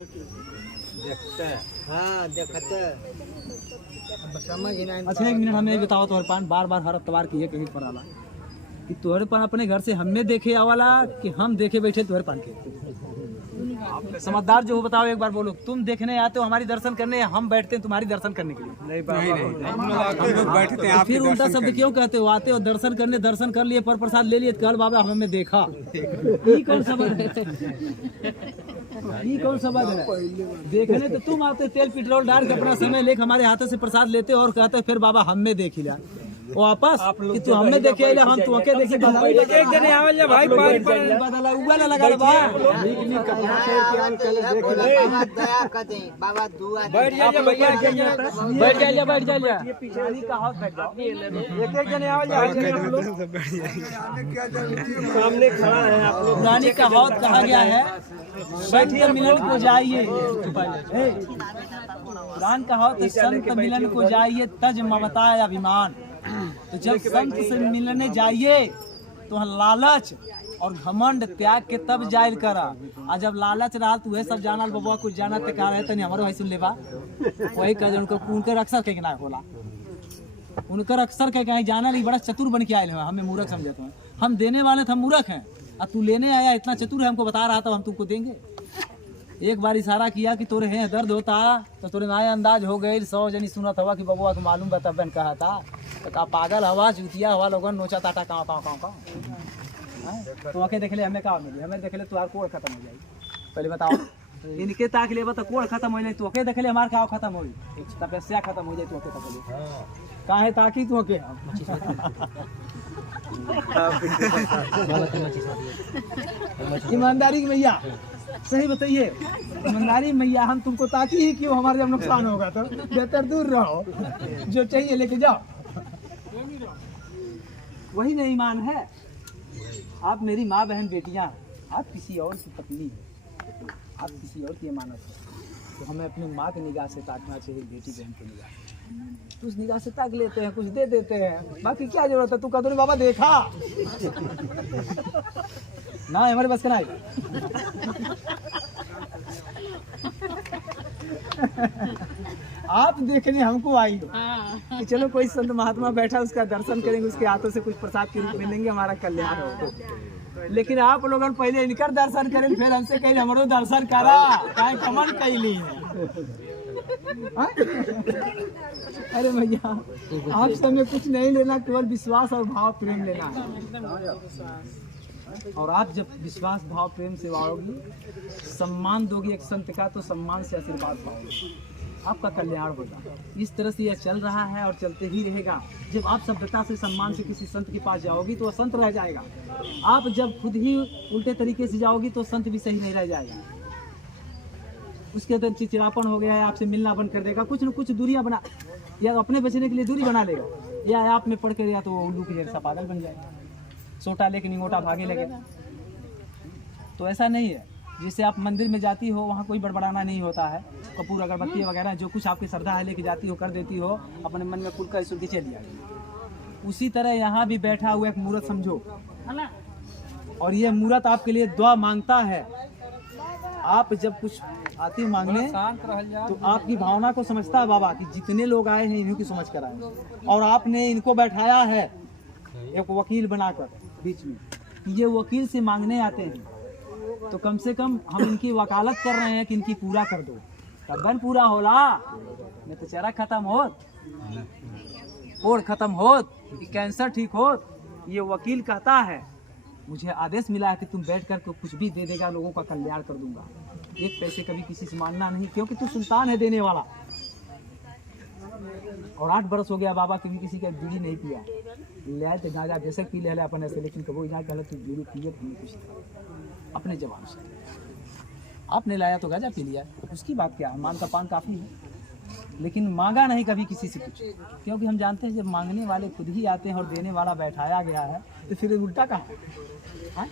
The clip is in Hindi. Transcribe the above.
देखते हैं। हाँ देखते अब समझ ही नहीं। अच्छा एक मिनट हमें बताओ, तोहरे पान बार बार हर अतवार की एक पर आला कि तोहरे पान अपने घर से हमें देखे आवाला कि हम देखे बैठे तोहरे पान के? समझदार जो हो बताओ, एक बार बोलो। तुम देखने आते हो हमारी दर्शन करने, हम बैठते हैं तुम्हारी दर्शन करने के लिए? नहीं हम लोग बैठते हैं फिर उल्टा शब्द क्यों कहते हो? आते हो दर्शन करने, दर्शन कर लिए, पर प्रसाद ले लिए, कल बाबा हमें देखा। ये कौन शब्द है? ये कौन शब्द है? देखने तो तुम आते तेल पेट्रोल डाल के अपना समय लेके हमारे हाथों से प्रसाद लेते और कहते फिर बाबा हमें देख लिया वापस कि तू हमें देखे हम तू के देखी एक जन आवल जा भाई पारी पर बदला उगला लगा बा बाबा दया कर दे, बाबा दुआ दे। बैठ जा भैया, बैठ जा बैठ जा। ये पिछाड़ी का हाथ बैठ जाओ। एक जन आवल जा सामने खड़ा है आप लोग। पुरानी कहावत कहा गया है, बैठिए मिलन को जाइए। पुरान कहावत संत मिलन को जाइए तज ममता अभिमान। तो जब संत से मिलने जाइए तो लालच और घमंड त्याग के तब जायल करा। आ जब लालच रहा तो वह सब जाना बबुआ कुछ जाना ते कहा है तनी हमारे भाई सुन लेबा वही कह उनकर अक्सर के ना होला। उनकर अक्सर के कहीं जाना नहीं, बड़ा चतुर बन के आए हैं, हमें मूर्ख समझते हैं। हम देने वाले थे, हम मूर्ख हैं। अब तू लेने आया इतना चतुर है, हमको बता रहा था हम तुमको देंगे। एक बार इशारा किया कि तोरे हैं दर्द होता तो तोरे नाय अंदाज हो गई। 100 जनी सुनत हवा कि बबुआ को मालूम बता बन कहा था तो का पागल हवा चुतिया हवा लोगन नोचा टाटा काँ काँ काँ काँ। तो आके देख ले हमें का मिली, हमें देख ले तुम्हार कोड़ खत्म हो जाएगी। पहले बताओ इनके ताक ले तो कोड़ खत्म हो जाए, तो के देख ले हमार का खत्म हो गई, तपस्या खत्म हो जाए। तो के तक काहे ताकि तो के ईमानदारी की मैया सही बताइए, ईमानदारी मैया हम तुमको ताकि ही क्यों? हमारे जब नुकसान होगा तो बेहतर दूर रहो, जो चाहिए लेके जाओ। वही ना ईमान है। आप मेरी माँ बहन बेटियां, आप किसी और की पत्नी है, आप किसी और की अमानत है, तो हमें अपनी माँ की निगाह से ताकना चाहिए, बेटी बहन की निगाह से। उस निगाह से ताक लेते हैं, कुछ दे देते हैं, बाकी क्या जरूरत है? तू कहते बाबा देखा ना हमारे बस का ना आप देखने हमको आई हो कि चलो कोई संत महात्मा बैठा उसका दर्शन करेंगे, उसके हाथों से कुछ प्रसाद के रूप में लेंगे, हमारा कल्याण होगा। लेकिन आप लोगों पहले इनकर दर्शन करें फिर हमसे कहे हमारो दर्शन करा काय कमन कैली। अरे भैया आप सब में कुछ नहीं लेना, केवल विश्वास और भाव प्रेम लेना है। और आप जब विश्वास भाव प्रेम से आओगी, सम्मान दोगी एक संत का, तो सम्मान से आशीर्वाद पाओगे, आपका कल्याण होगा। इस तरह से यह चल रहा है और चलते ही रहेगा। जब आप सभ्यता से सम्मान से किसी संत के पास जाओगी तो वह संत रह जाएगा। आप जब खुद ही उल्टे तरीके से जाओगी तो संत भी सही नहीं रह जाएगा। उसके अंदर चिड़चिड़ापन हो गया है, आपसे मिलना बंद कर देगा, कुछ न कुछ दूरियां बना, या अपने बचने के लिए दूरी बना लेगा, या आप में पढ़ कर या तो उल्लू की जैसा पागल बन जाएगा, सोटा लेके निगोटा भागे लगे। तो ऐसा नहीं है। जैसे आप मंदिर में जाती हो वहाँ कोई बड़बड़ाना नहीं होता है, कपूर अगरबत्ती वगैरह जो कुछ आपकी श्रद्धा है लेके जाती हो, कर देती हो, अपने मन में खुल कर सुन के चली जाएगी। उसी तरह यहाँ भी बैठा हुआ एक मूर्त समझो, और ये मूर्त आपके लिए दुआ मांगता है। आप जब कुछ आती मांगने तो आपकी भावना को समझता है बाबा कि जितने लोग आए हैं इन्हीं की समझ कर आए, और आपने इनको बैठाया है एक वकील बनाकर बीच में, ये वकील से मांगने आते हैं, तो कम से कम हम इनकी वकालत कर रहे हैं कि इनकी पूरा कर दो, तब पूरा होला। नहीं तो चेहरा खत्म होत, कोड़ खत्म होत, कैंसर ठीक होत। ये वकील कहता है मुझे आदेश मिला है कि तुम बैठ कर कुछ भी दे देगा, लोगों का कल्याण कर दूंगा, एक पैसे कभी किसी से मांगना नहीं, क्योंकि तू सुल्तान है देने वाला। और 8 बरस हो गया बाबा कभी किसी का बीड़ी नहीं पिया, ले आए थे गांजा बेशक पी ले अपन ऐसे, लेकिन कभी यहाँ कहला तू बीड़ी पिए कुछ अपने जवान से। आपने लाया तो गांजा पी लिया, उसकी बात क्या है, मान का पान काफ़ी है, लेकिन मांगा नहीं कभी किसी से कुछ, क्योंकि हम जानते हैं जब मांगने वाले खुद ही आते हैं और देने वाला बैठाया गया है तो फिर उल्टा कहाँ है?